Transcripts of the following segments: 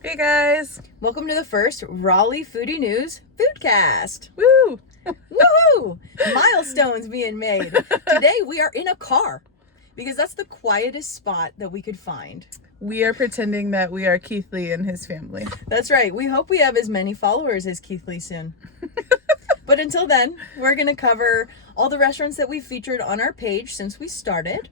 Hey guys! Welcome to the first Raleigh Foodie News Foodcast. Woo! Woohoo! Milestones being made. Today we are in a car because that's the quietest spot that we could find. We are pretending that we are Keith Lee and his family. That's right. We hope we have as many followers as Keith Lee soon. But until then, we're going to cover all the restaurants that we've featured on our page since we started.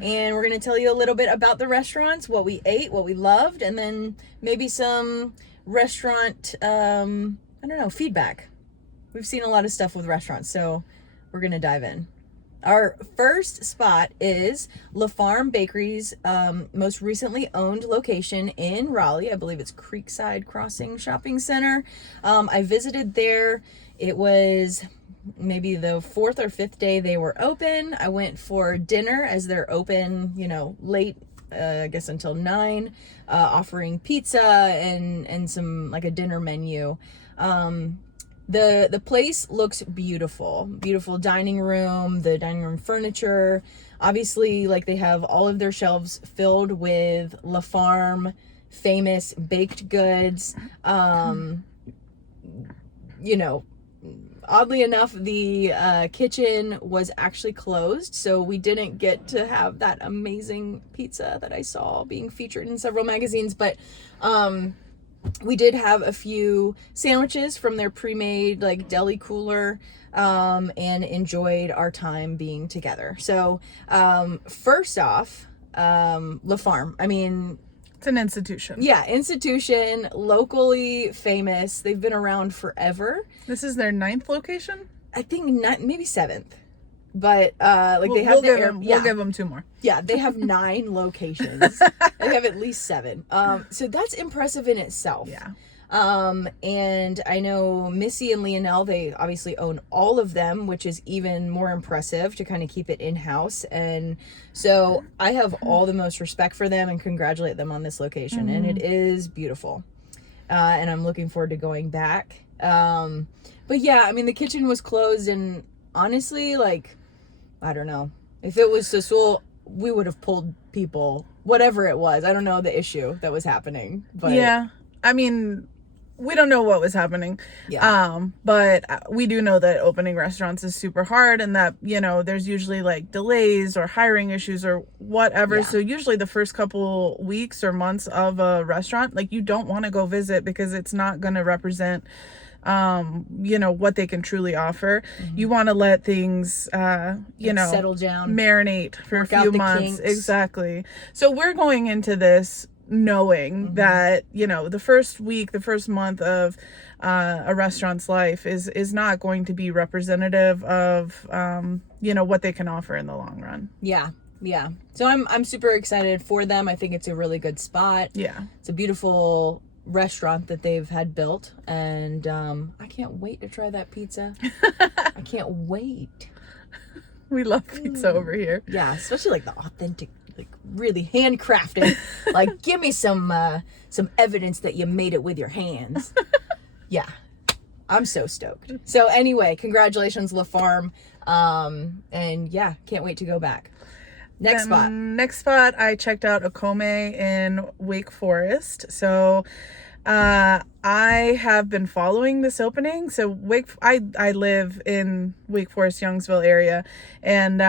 And we're going to tell you a little bit about the restaurants, what we ate, what we loved, and then maybe some restaurant, feedback. We've seen a lot of stuff with restaurants, so we're going to dive in. Our first spot is La Farm Bakery's most recently owned location in Raleigh. I believe it's Creekside Crossing Shopping Center. I visited there. It was maybe the fourth or fifth day they were open. I went for dinner as they're open, late, I guess until 9, offering pizza and some like a dinner menu. The place looks beautiful. Beautiful dining room, the dining room furniture. Obviously, like they have all of their shelves filled with La Farm famous baked goods. Oddly enough, the kitchen was actually closed, so we didn't get to have that amazing pizza that I saw being featured in several magazines, but we did have a few sandwiches from their pre-made like deli cooler, and enjoyed our time being together. So first off, La Farm, It's an institution. yeah, institution, locally famous. They've been around forever. This is their 9th location? I think not, maybe 7th, but they have We'll give them 2 more. Yeah, they have 9 locations. They have at least 7. So that's impressive in itself. Yeah. And I know Missy and Leonelle, they obviously own all of them, which is even more impressive to kind of keep it in-house. And so I have all the most respect for them and congratulate them on this location. And it is beautiful. And I'm looking forward to going back. But yeah, the kitchen was closed, and honestly, I don't know. If it was Sesul, we would have pulled people, whatever it was. I don't know the issue that was happening. But yeah. We don't know what was happening. Yeah. But we do know that opening restaurants is super hard, and that, there's usually like delays or hiring issues or whatever. Yeah. So usually the first couple weeks or months of a restaurant, you don't want to go visit because it's not going to represent what they can truly offer. Mm-hmm. You want to let things settle down, marinate for a few months. Kinks. Exactly. So we're going into this knowing that the first week, the first month of a restaurant's life is not going to be representative of what they can offer in the long run. Yeah So I'm super excited for them. I think it's a really good spot. Yeah, it's a beautiful restaurant that they've had built, and I can't wait to try that pizza. I can't wait. We love pizza over here. Yeah, especially like the authentic, really handcrafted. Give me some evidence that you made it with your hands. Yeah, I'm so stoked. So anyway, congratulations, La Farm. And yeah, can't wait to go back. Next spot, I checked out Okome in Wake Forest. So I have been following this opening. So I live in Wake Forest, Youngsville area, and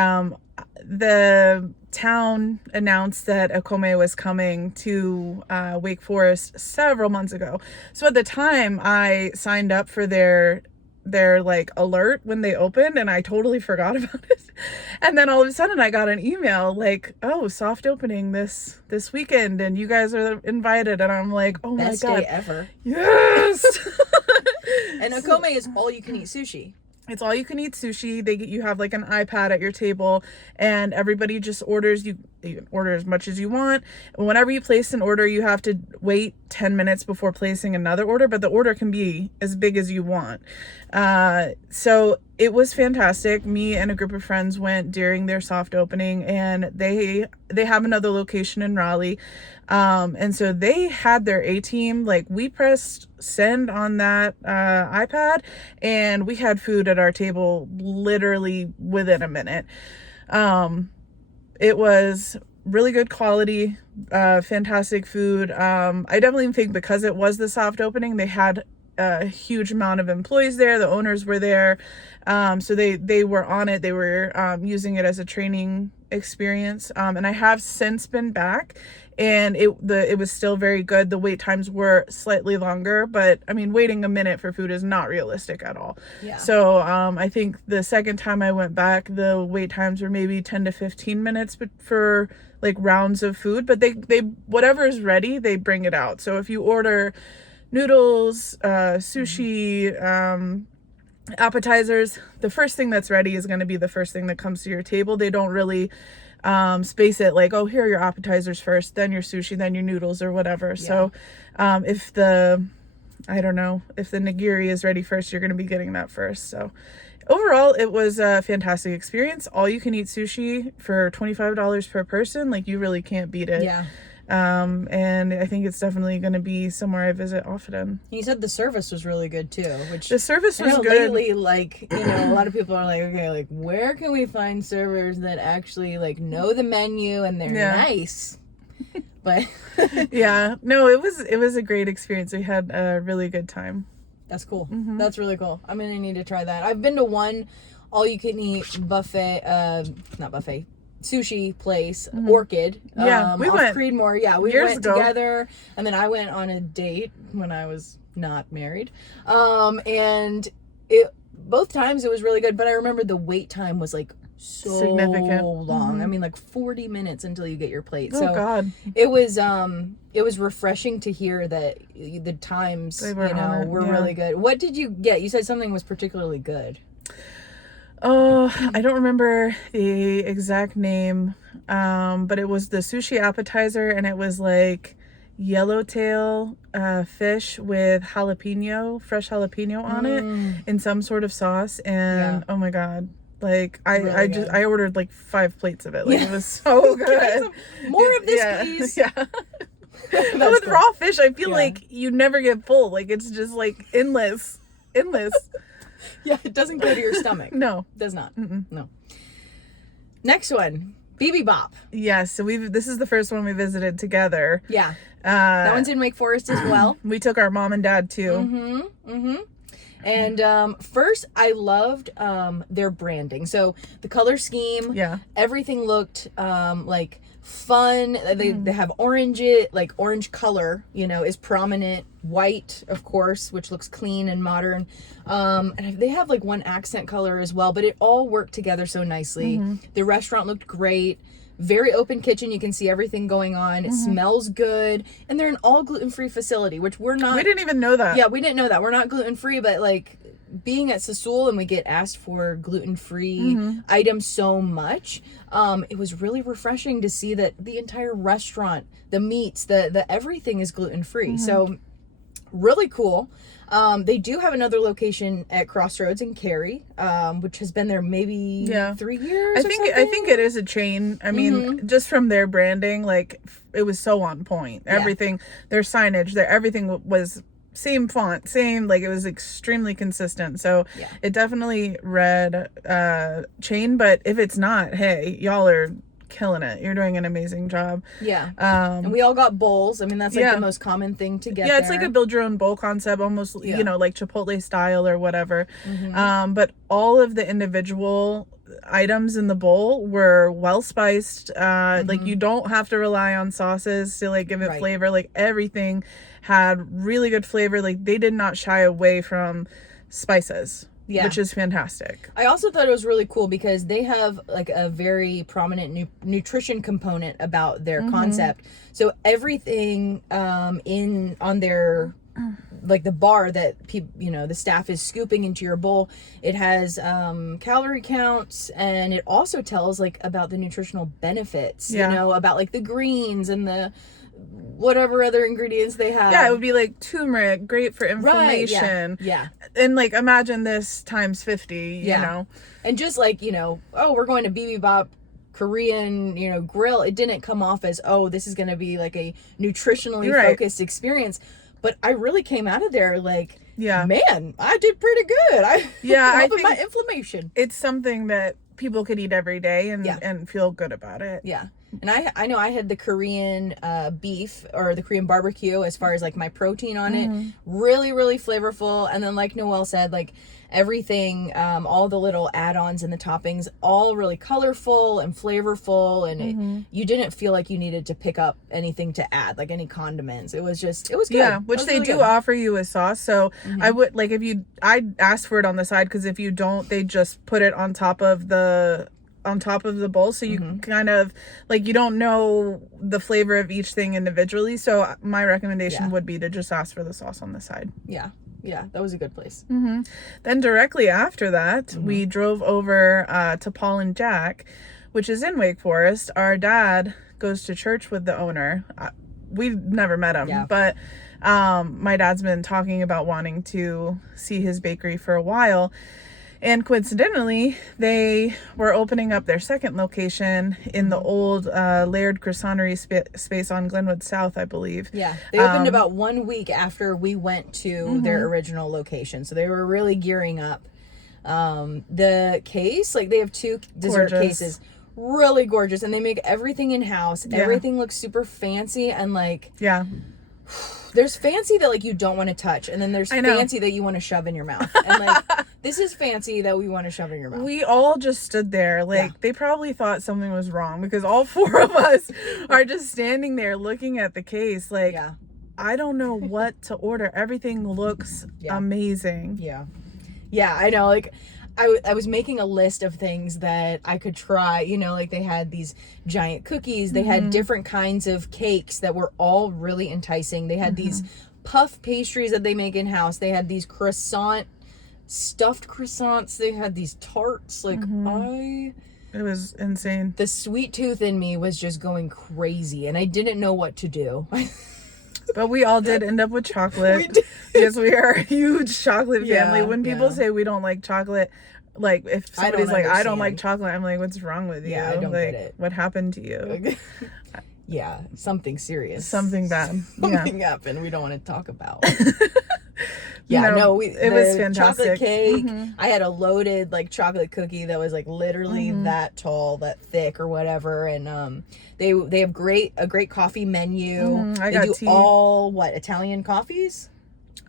the town announced that Okome was coming to Wake Forest several months ago. So at the time, I signed up for their alert when they opened, and I totally forgot about it. And then all of a sudden I got an email oh, soft opening this weekend, and you guys are invited. And I'm like, oh my God, best day ever. Yes. And Okome is all you can eat sushi. It's all you can eat sushi. You have like an iPad at your table, and everybody just orders. You order as much as you want. And whenever you place an order, you have to wait 10 minutes before placing another order, but the order can be as big as you want. So it was fantastic. Me and a group of friends went during their soft opening, and they have another location in Raleigh. And so they had their A-team, we pressed send on that iPad, and we had food at our table literally within a minute. It was really good quality, fantastic food. I definitely think because it was the soft opening, they had a huge amount of employees there. The owners were there. So they were on it. They were using it as a training experience. And I have since been back, and it was still very good. The wait times were slightly longer, but I mean, waiting a minute for food is not realistic at all. Yeah. So I think the second time I went back, the wait times were maybe 10 to 15 minutes for like rounds of food, but they whatever is ready, they bring it out. So if you order noodles, sushi, appetizers, the first thing that's ready is going to be the first thing that comes to your table. They don't really space it like, oh, here are your appetizers first, then your sushi, then your noodles, or whatever. Yeah. So if the nigiri is ready first, you're going to be getting that first. So overall, it was a fantastic experience. All you can eat sushi for $25 per person. Like, you really can't beat it. Yeah. And I think it's definitely going to be somewhere I visit often. He said the service was really good too, which The service I was know good. lately, like, you know, a lot of people are like, okay, like, where can we find servers that actually like know the menu and they're nice? But Yeah, no, it was a great experience. We had a really good time. that's cool. That's really cool. I'm gonna need to try that. I've been to one all-you-can-eat buffet, not buffet, sushi place, Orchid. Yeah, we off went Creedmoor. Yeah, we years went ago. together, and then I went on a date when I was not married. And it both times it was really good, but I remember the wait time was like so Significant. long. I mean, like 40 minutes until you get your plate. Oh, So God. it was refreshing to hear that the times, They were you know, on it, were yeah. really good. What did you get? You said something was particularly good. Oh, I don't remember the exact name, but it was the sushi appetizer, and it was like yellowtail fish with fresh jalapeno on it in some sort of sauce. And oh my God, like I Really good. I ordered like 5 plates of it. Like, it was so Can I have good. some more of this, Yeah, please? yeah. That's But with cool. raw fish, I feel Yeah. like you never get full. Like, it's just like endless. Yeah, it doesn't go to your stomach. No. Does not. No. Next one, BB Bop. Yes, so this is the first one we visited together. Yeah, that That one's in Wake Forest as well. We took our mom and dad too. And first, I loved their branding. So the color scheme, Yeah. everything looked like fun. They have orange color, you know, is prominent. White, of course, which looks clean and modern. And they have like one accent color as well, but it all worked together so nicely. The restaurant looked great. Very open kitchen. You can see everything going on. It smells good. And they're an all gluten-free facility, which we're not. We didn't even know that. Yeah, we didn't know that. We're not gluten-free, but like being at Sasul and we get asked for gluten-free items so much, it was really refreshing to see that the entire restaurant, the meats, the everything is gluten-free. So really cool. They do have another location at Crossroads in Cary, which has been there maybe 3 years. I think it is a chain. I mean, just from their branding, like, it was so on point. Everything, their signage, everything was same font, same, like, it was extremely consistent. So it definitely read chain, but if it's not, hey, y'all are killing it. You're doing an amazing job. Yeah. And we all got bowls. I mean, that's like the most common thing to get. Yeah, it's like a build your own bowl concept, almost, you know, like Chipotle style or whatever. But all of the individual items in the bowl were well spiced. Like, you don't have to rely on sauces to like give it flavor. Like, everything had really good flavor. Like, they did not shy away from spices. Yeah. Which is fantastic. I also thought it was really cool because they have like a very prominent nutrition component about their concept. So everything on their like the bar that the staff is scooping into your bowl, it has calorie counts, and it also tells like about the nutritional benefits, you know, about like the greens and the whatever other ingredients they have. Yeah, it would be like turmeric, great for inflammation. Right, yeah. And like, imagine this times 50, you know. And just like, we're going to BB Bop Korean, grill. It didn't come off as, this is going to be like a nutritionally focused experience. But I really came out of there like, man, I did pretty good. I think my inflammation. It's something that people could eat every day and feel good about it. Yeah. And I know I had the Korean beef or the Korean barbecue as far as like my protein on it. Really, really flavorful. And then like Noelle said, like everything, all the little add-ons and the toppings, all really colorful and flavorful. And you didn't feel like you needed to pick up anything to add, like any condiments. It was good. Yeah, which they do offer you a sauce. So I would like I'd ask for it on the side, because if you don't, they just put it on top of the bowl, so you kind of like, you don't know the flavor of each thing individually. So my recommendation would be to just ask for the sauce on the side. Yeah, that was a good place. Then directly after that, we drove over to Paul and Jack, which is in Wake Forest. Our dad goes to church with the owner. We've never met him, but my dad's been talking about wanting to see his bakery for a while. And coincidentally, they were opening up their second location in the old Laird Croissanterie space on Glenwood South, I believe. Yeah, they opened about 1 week after we went to their original location. So they were really gearing up. The case, like they have 2 dessert cases. Really gorgeous. And they make everything in-house. Yeah. Everything looks super fancy and like... Yeah. There's fancy that like you don't want to touch, and then there's fancy that you want to shove in your mouth. And like this is fancy that we want to shove in your mouth. We all just stood there like they probably thought something was wrong, because all 4 of us are just standing there looking at the case like I don't know what to order. Everything looks amazing. Yeah, I know. Like I was making a list of things that I could try, you know, like they had these giant cookies, they had different kinds of cakes that were all really enticing. They had these puff pastries that they make in-house. They had these stuffed croissants. They had these tarts. Like it was insane. The sweet tooth in me was just going crazy, and I didn't know what to do. But we all did end up with chocolate. Because we are a huge chocolate family. When people say we don't like chocolate, like if somebody's like, I don't like chocolate, I'm like, what's wrong with you? Yeah, I don't like, get it. What happened to you? Yeah, something serious. Something bad. Something happened we don't want to talk about. It was fantastic. Chocolate cake. I had a loaded like chocolate cookie that was like literally that tall, that thick or whatever, and they have a great coffee menu. I they got do tea. All Italian coffees?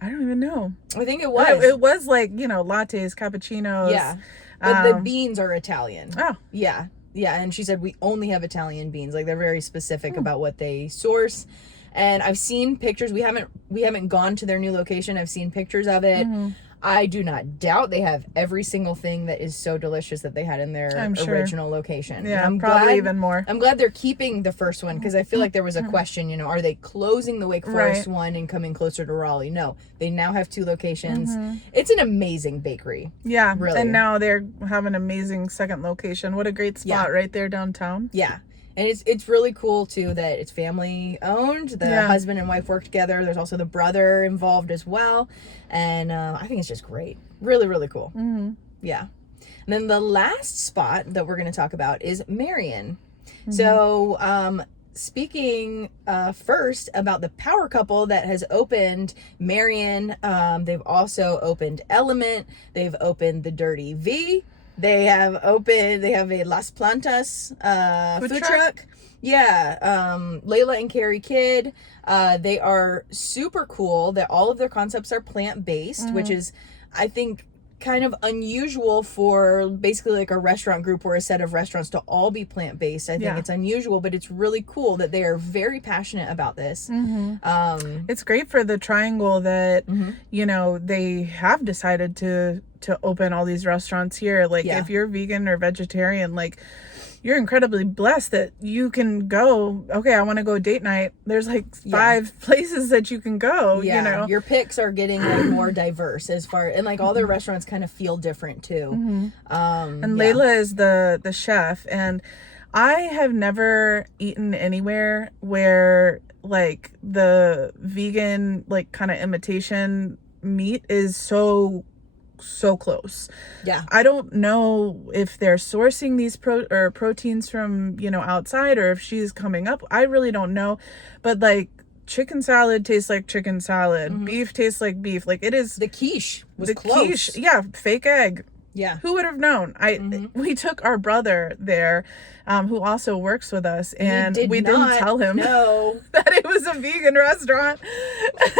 I don't even know. I think it was. It was like, you know, lattes, cappuccinos. Yeah, but the beans are Italian. Oh, yeah, and she said we only have Italian beans. Like they're very specific about what they source. And I've seen pictures. We haven't gone to their new location. I've seen pictures of it. I do not doubt they have every single thing that is so delicious that they had in their original location. Yeah, I'm probably even more. I'm glad they're keeping the first one, because I feel like there was a question, you know, are they closing the Wake Forest one and coming closer to Raleigh? No, they now have 2 locations. It's an amazing bakery. Yeah, really. And now they have an amazing second location. What a great spot right there downtown. Yeah. And it's really cool, too, that it's family owned. The husband and wife work together. There's also the brother involved as well. And I think it's just great. Really, really cool. Yeah. And then the last spot that we're going to talk about is Marion. So speaking first about the power couple that has opened Marion, they've also opened Element. They've opened the Dirty V. They have a Las Plantas food truck. Yeah. Layla and Carrie Kidd. They are super cool. That all of their concepts are plant-based, which is, I think, kind of unusual for basically like a restaurant group or a set of restaurants to all be plant-based. I think it's unusual, but it's really cool that they are very passionate about this. It's great for the triangle that, you know, they have decided to open all these restaurants here. Like if you're vegan or vegetarian, like you're incredibly blessed that you can go, okay, I want to go date night. There's like 5 places that you can go, you know. Your picks are getting like more diverse as far, and like all their restaurants kind of feel different too. And Layla is the chef, and I have never eaten anywhere where like the vegan like kind of imitation meat is so close. Yeah. I don't know if they're sourcing these proteins from, you know, outside, or if she's coming up. I really don't know. But like chicken salad tastes like chicken salad. Beef tastes like beef. Like it is. The quiche was the close. quiche, yeah, fake egg. Yeah. Who would have known? We took our brother there, who also works with us, and we didn't tell him that it was a vegan restaurant.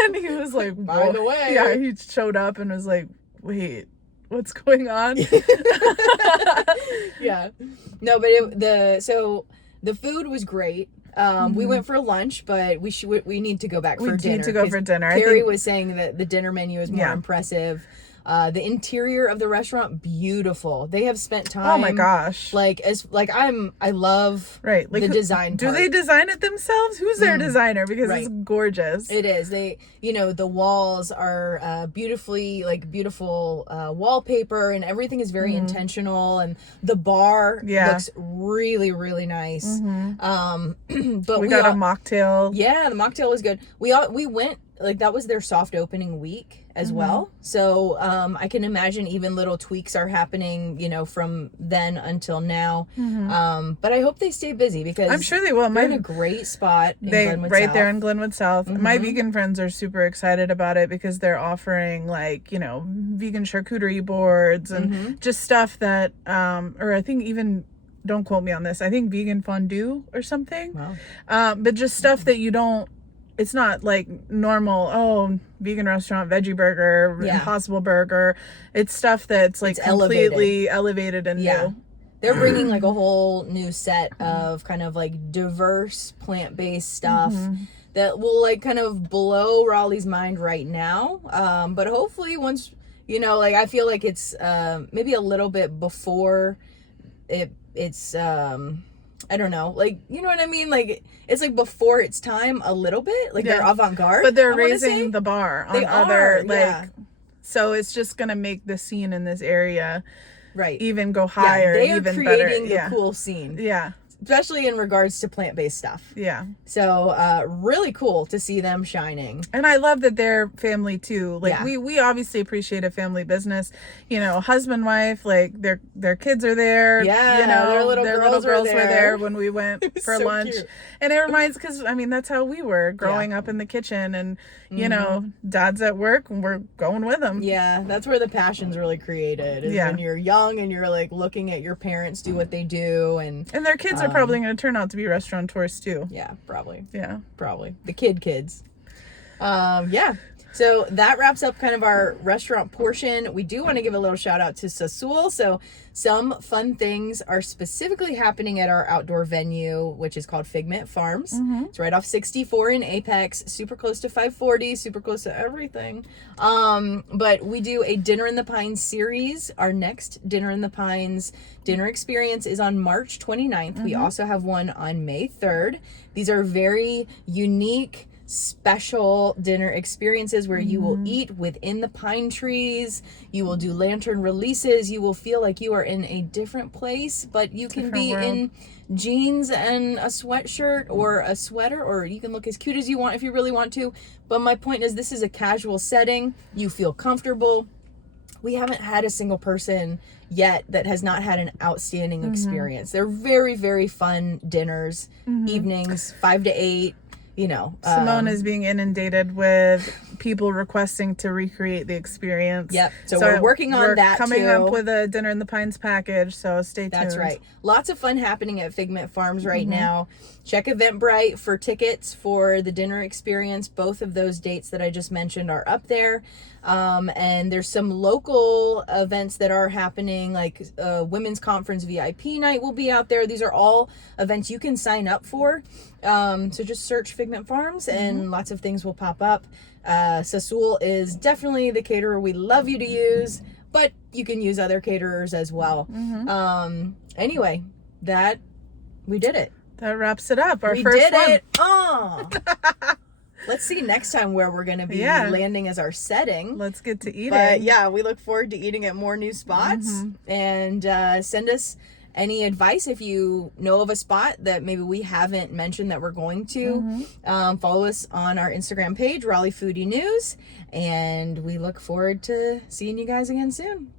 And he was like, by the way. Yeah, he showed up and was like, wait, what's going on? Yeah. No, but the food was great. We went for lunch, but we need to go back for dinner. We need to go for dinner. Carrie was saying that the dinner menu is more impressive. The interior of the restaurant, beautiful. They have spent time. Oh my gosh! I love the design. Do they design it themselves? Who's their designer? Because it's gorgeous. It is. The walls are beautiful wallpaper, and everything is very intentional. And the bar looks really, really nice. But we got a mocktail. Yeah, the mocktail was good. We went. That was their soft opening week as well. So I can imagine even little tweaks are happening, from then until now. But I hope they stay busy because I'm sure they will. They're in a great spot in Glenwood South. There in Glenwood South. My vegan friends are super excited about it because they're offering vegan charcuterie boards and just stuff that, or I think even, don't quote me on this, I think vegan fondue or something. Wow. But just stuff that you don't, it's not like normal, vegan restaurant, veggie burger, Impossible Burger. It's stuff that's it's completely elevated and new. They're bringing a whole new set of kind of diverse plant-based stuff that will kind of blow Raleigh's mind right now. But hopefully once, I feel like it's maybe a little bit before it's I don't know, you know what I mean? It's before its time a little bit. They're avant-garde. But they're raising the bar on so it's just going to make the scene in this area even go higher, they are even creating better. the cool scene. Yeah. Especially in regards to plant-based stuff. Yeah. So really cool to see them shining. And I love that they're family too. We obviously appreciate a family business. Husband, wife, their kids are there. Yeah. Their little girls were there when we went for so lunch. Cute. And it reminds, because that's how we were growing up in the kitchen, and dad's at work and we're going with them. Yeah, that's where the passion's really created. Is when you're young and you're looking at your parents do what they do, and their kids are probably going to turn out to be restaurateurs too. Yeah, probably. Yeah, probably the kids. Yeah. So that wraps up kind of our restaurant portion. We do want to give a little shout out to Sasul. So some fun things are specifically happening at our outdoor venue, which is called Figment Farms. It's right off 64 in Apex, super close to 540, super close to everything. But we do a Dinner in the Pines series. Our next Dinner in the Pines dinner experience is on March 29th. We also have one on May 3rd. These are very unique, special dinner experiences where you will eat within the pine trees. You will do lantern releases. You will feel like you are in a different place, but you can be in jeans and a sweatshirt or a sweater, or you can look as cute as you want if you really want to. But my point is, this is a casual setting. You feel comfortable. We haven't had a single person yet that has not had an outstanding experience. They're very, very fun dinners, evenings, 5 to 8. Simone is being inundated with people requesting to recreate the experience. Yep. So we're working on that coming too. up with a Dinner in the Pines package, so stay tuned. That's right. Lots of fun happening at Figment Farms right now. Check Eventbrite for tickets for the dinner experience. Both of those dates that I just mentioned are up there. And there's some local events that are happening, like Women's Conference VIP night will be out there. These are all events you can sign up for. So just search Figment Farms and lots of things will pop up. Sasul is definitely the caterer we love you to use, but you can use other caterers as well. Anyway, we did it. That wraps it up. We first did one. it. Oh. Let's see next time where we're going to be landing as our setting. Let's get to eating. But yeah, we look forward to eating at more new spots. And send us any advice if you know of a spot that maybe we haven't mentioned that we're going to. Follow us on our Instagram page, Raleigh Foodie News. And we look forward to seeing you guys again soon.